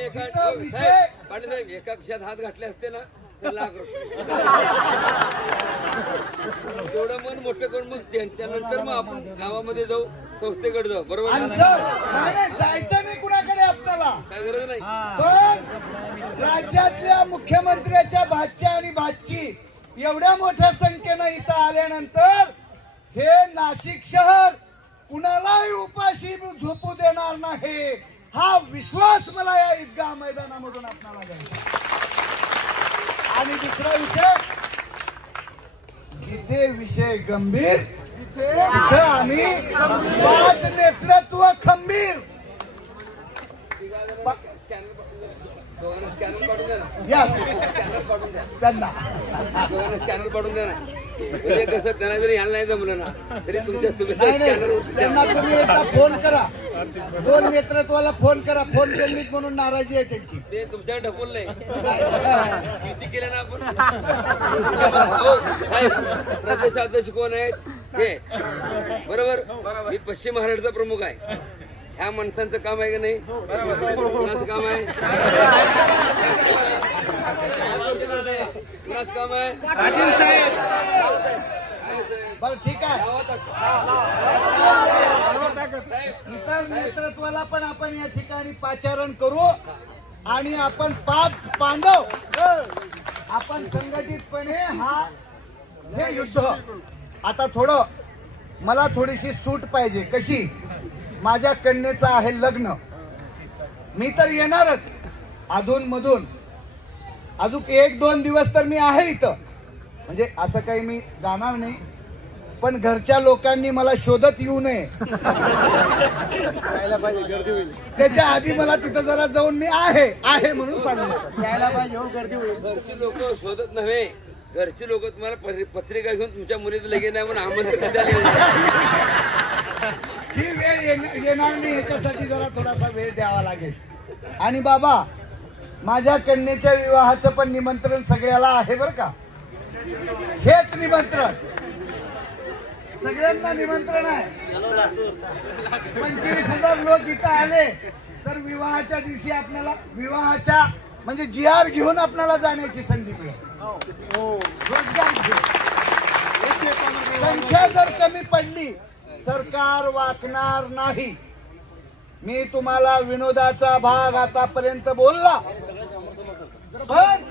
एका खिशात हात घातले असते ना तर लाख रुपये तेवढं मन मोठं करून मग त्यांच्यानंतर मग आपण गावामध्ये जाऊ, संस्थेकडे जाऊ. बरोबर जायचं नाही कुणाकडे आपल्याला, काय गरज नाही. पण राज्यातल्या मुख्यमंत्र्याच्या भाच्या आणि भाची एवढ्या मोठ्या संख्येनं इथं आल्यानंतर हे नाशिक शहर कुणालाही उपाशी झोपू देणार नाही, हा विश्वास मला या ईदगाह मैदानामधून आपल्याला द्यायचा. आणि दुसरा विषय, जिथे विषय गंभीर तिथे आम्ही पाच नेतृत्व खंबीर. स्कॅनर पाठवून द्या ना, स्कॅनर पाठवून द्या त्यांना, स्कॅनर पाठवून द्या ना. म्हणजे कसं त्यांना जरी यायला नाही जमलं ना तरी तुमच्या शुभेच्छा त्यांना तुम्ही एकदा फोन करा, दोन नेतृत्वाला फोन करा. फोन केली म्हणून नाराजी आहे त्यांची, ते तुमच्याकडे ढकललंय किती केलं ना आपण. प्रदेशाध्यक्ष कोण आहेत हे बरोबर, मी पश्चिम महाराष्ट्राचा प्रमुख आहे. ह्या माणसांचं काम आहे का नाही, कुणाचं काम आहे, कुणाचं काम आहे. बरं ठीक आहे, इतर नेतृत्वाला पण आपण या ठिकाणी पाचारण करू आणि आपण पाच पांडव आपण संघटितपणे हे युद्ध. आता थोडं मला थोडीशी सूट पाहिजे. कशी, माझ्या कन्येचं आहे लग्न, मी तर येणारच अधून मधून, अजून 1-2 दिवस तर मी आहे इथं, म्हणजे असं काही मी जाणार नाही. पण घरच्या लोकांनी मला शोधत येऊ नये गर्दी होईल, त्याच्या आधी मला तिथं जरा जाऊन मी आहे म्हणून सांगू यायला पाहिजे. हो, गर्दी होईल. घरची लोक शोधत नव्हे, घरची लोक तुम्हाला पत्रिका घेऊन तुमच्या मुलीचं लगेच नाही म्हणून आमंत्रण द्यायला. ही वेळ येणार नाही, याच्यासाठी जरा थोडासा वेळ द्यावा लागेल. आणि बाबा, माझ्या कन्येच्या विवाहाचं पण निमंत्रण सगळ्याला आहे बरं का. हेच निमंत्रण, सगळ्यांना निमंत्रण आहे. 25,000 लोक इथं आले तर विवाहाच्या दिवशी आपल्याला विवाहाच्या म्हणजे GR घेऊन आपल्याला जाण्याची संधी मिळेल. संख्या जर कमी पडली सरकार वाकणार नाही. मी तुम्हाला विनोदाचा भाग आतापर्यंत बोलला, पण